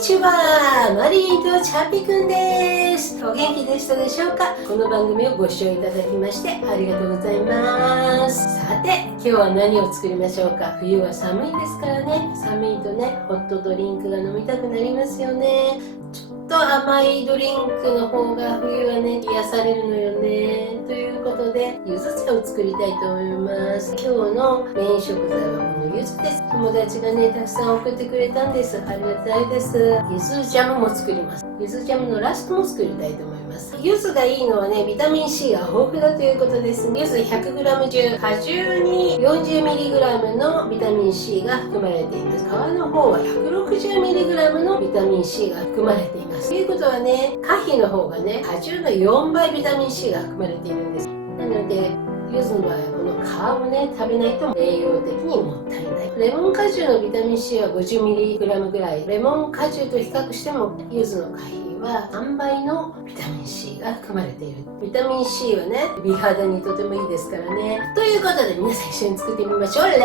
にちは、マリーとチャッピくんです。お元気でしたでしょうか。この番組をご視聴いただきましてありがとうございます。さて、今日は何を作りましょうか。冬は寒いですからね。寒いとね、ホットドリンクが飲みたくなりますよね。ちょっと甘いドリンクの方が冬はね、癒されるのよね。ということで、ゆず茶を作りたいと思います。今日のメイン食材はこのゆずです。友達がね、たくさん送ってくれたんです。ありがたいです。ゆずジャムも作ります。ゆずジャムのラスクも作りたいと思います。ゆずがいいのはね、ビタミン C が豊富だということです。ゆず 100g 中、果汁に 40mg のビタミン C が含まれています。皮の方は 160mg のビタミン C が含まれています。ということはね、果皮の方がね、果汁の4倍ビタミン C が含まれているんです。なので、ゆずの場合はこの皮をね、食べないと栄養的にもったいない。レモン果汁のビタミン C は 50mg ぐらい。レモン果汁と比較しても、ゆずの果皮は3倍のビタミン C が含まれている。ビタミン C はね、美肌にとてもいいですからね。ということで、皆さん一緒に作ってみましょう。レッ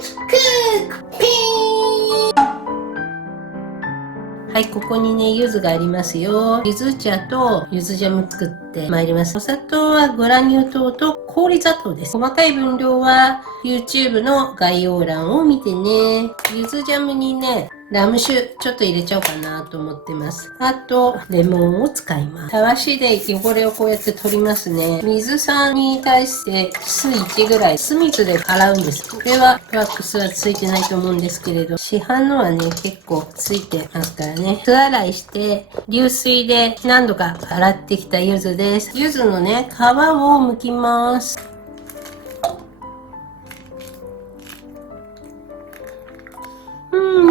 ツクックピーン。はい、ここにね、柚子がありますよ。柚子茶と柚子ジャム作ってまいります。お砂糖はグラニュー糖と氷砂糖です。細かい分量は YouTube の概要欄を見てね。柚子ジャムにね、ラム酒ちょっと入れちゃおうかなと思ってます。あと、レモンを使います。たわしで汚れをこうやって取りますね。水3に対して酢1ぐらい、酢水で洗うんです。これはワックスはついてないと思うんですけれど、市販のはね、結構ついてますからね。酢洗いして、流水で何度か洗ってきた柚子です。柚子のね、皮を剥きます。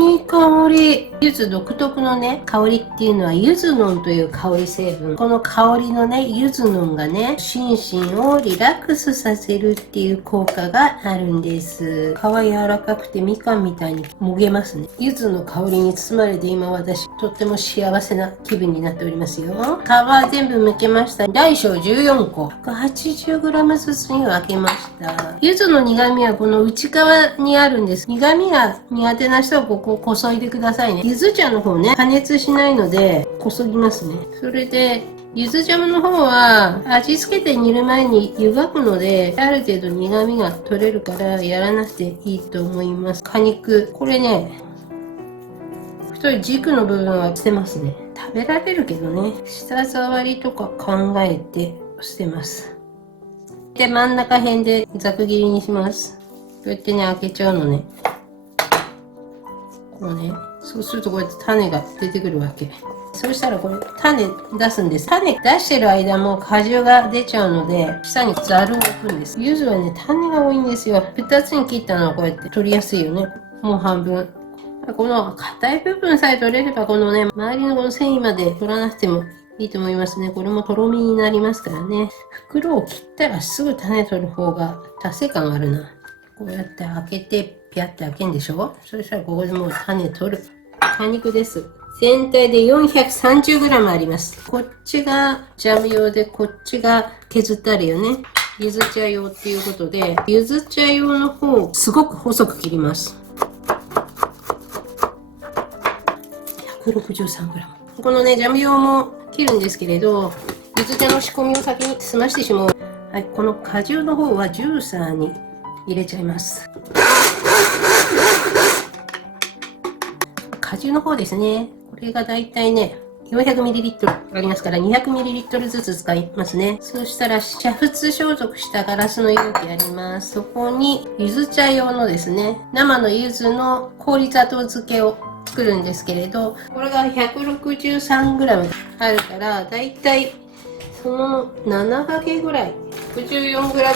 いい香り。柚子独特のね、香りっていうのはユズノンという香り成分。この香りのね、ユズノンがね、心身をリラックスさせるっていう効果があるんです。皮柔らかくてみかんみたいにもげますね。柚子の香りに包まれて今私、とっても幸せな気分になっておりますよ。皮は全部剥けました。大小14個。180g ずつに分けました。柚子の苦味はこの内側にあるんです。苦味が苦手な人はここをこそいでくださいね。ゆず茶の方ね、加熱しないので、こそぎますね。それで、ゆずジャムの方は、味付けて煮る前に湯がくので、ある程度苦味が取れるからやらなくていいと思います。果肉。これね、太い軸の部分は捨てますね。食べられるけどね、舌触りとか考えて捨てます。で、真ん中辺でざく切りにします。こうやってね、開けちゃうのね。こうね、そうするとこうやって種が出てくるわけ。そうしたらこれ種出すんです。種出してる間も果汁が出ちゃうので、下にザルを置くんです。柚子はね、種が多いんですよ。2つに切ったのはこうやって取りやすいよね。もう半分。この硬い部分さえ取れれば、このね、周りのこの繊維まで取らなくてもいいと思いますね。これもとろみになりますからね。袋を切ったらすぐ種取る方が達成感があるな。こうやって開けて、ピャって開けんでしょ。そしたらここでもう種取る。果肉です。全体で 430g あります。こっちがジャム用で、こっちが削ってあるよね。ゆず茶用っていうことで、ゆず茶用の方、すごく細く切ります。163g。このね、ジャム用も切るんですけれど、ゆず茶の仕込みを先に済ましてしまう。はい、この果汁の方はジューサーに入れちゃいます。果汁の方ですね。これがだいたいね、400ml ありますから 200ml ずつ使いますね。そしたら煮沸消毒したガラスの容器あります。そこにゆず茶用のですね、生のゆずの氷砂糖漬けを作るんですけれど、これが 163g あるから、だいたいその7かけぐらい、64g ぐらい。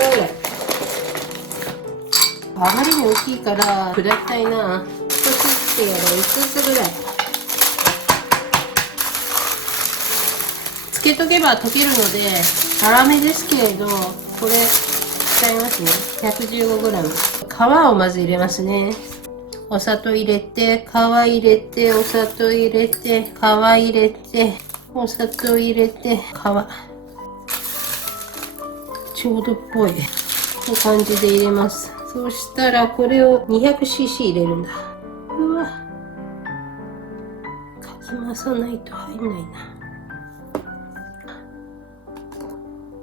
あまりに大きいから砕きたいな。1つってやら5つぐらい。つけとけば溶けるので、粗めですけれど、これ使いますね。115g。皮をまず入れますね。お砂糖入れて、皮入れて、お砂糖入れて、皮入れて、お砂糖入れて、皮。ちょうどっぽい。こういう感じで入れます。そしたらこれを 200cc 入れるんだ。うわ。かき回さないと入んないな。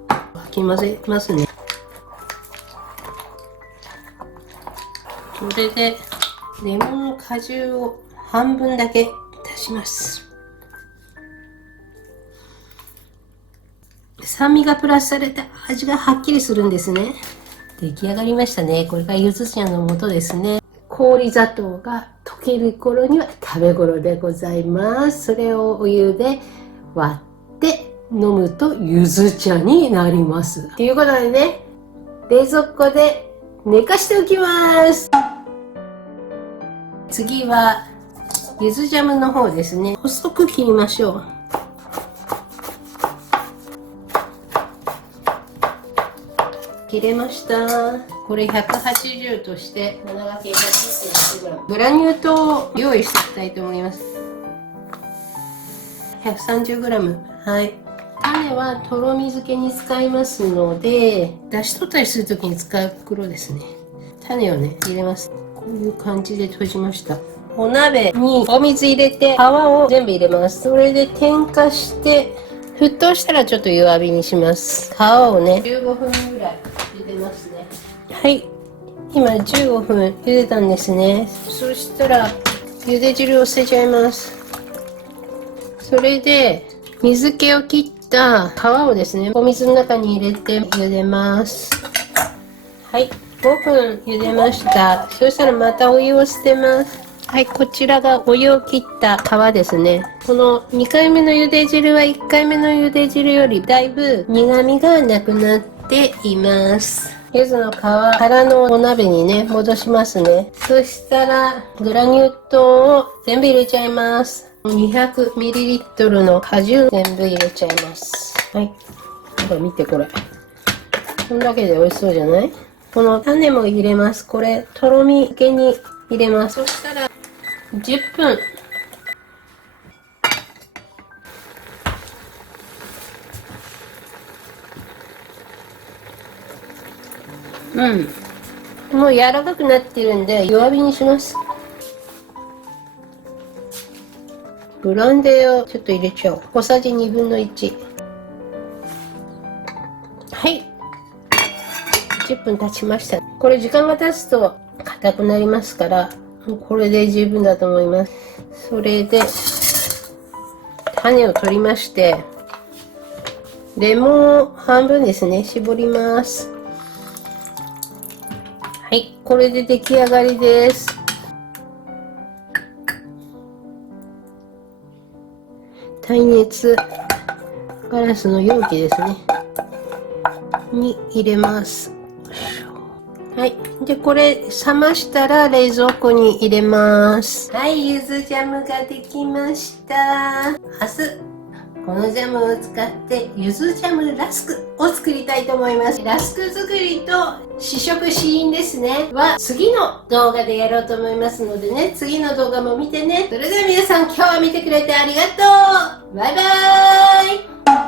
かき混ぜますね。これでレモン果汁を半分だけ足します。酸味がプラスされて味がはっきりするんですね。出来上がりましたね。これがゆず茶の素ですね。氷砂糖が溶ける頃には食べ頃でございます。それをお湯で割って飲むとゆず茶になります。ということでね、冷蔵庫で寝かしておきます。次はゆずジャムの方ですね。細く切りましょう。切れました。これ180として7掛け 101.8g。グラニュー糖を用意していきたいと思います。130g。はい。種はとろみ漬けに使いますので、出し取ったりするときに使う袋ですね。種をね、入れます。こういう感じで閉じました。お鍋にお水入れて皮を全部入れます。それで添加して沸騰したらちょっと弱火にします。皮をね15分ぐらい茹でますね。はい、今15分茹でたんですね。そしたら茹で汁を捨てちゃいます。それで水気を切った皮をですねお水の中に入れて茹でます。はい、5分茹でました。そしたらまたお湯を捨てます。はい、こちらがお湯を切った皮ですね。この2回目の茹で汁は1回目の茹で汁よりだいぶ苦味がなくなっています。柚子の皮からのお鍋にね戻しますね。そしたらグラニュー糖を全部入れちゃいます。200ml の果汁全部入れちゃいます。はい、ほら見てこれ、こんだけで美味しそうじゃない？この種も入れます。これとろみ系に入れます。そしたら10分もう柔らかくなってるんで弱火にします。ブランデーをちょっと入れちゃおう。小さじ1/2。はい、10分経ちました。これ時間が経つと硬くなりますからこれで十分だと思います。それで種を取りましてレモンを半分ですね絞ります。はい、これで出来上がりです。耐熱ガラスの容器ですねに入れます。はい、でこれ冷ましたら冷蔵庫に入れます。はい、ゆずジャムができました。明日このジャムを使ってゆずジャムラスクを作りたいと思います。ラスク作りと試食試飲ですねは次の動画でやろうと思いますのでね、次の動画も見てね。それでは皆さん今日は見てくれてありがとう。バイバーイ。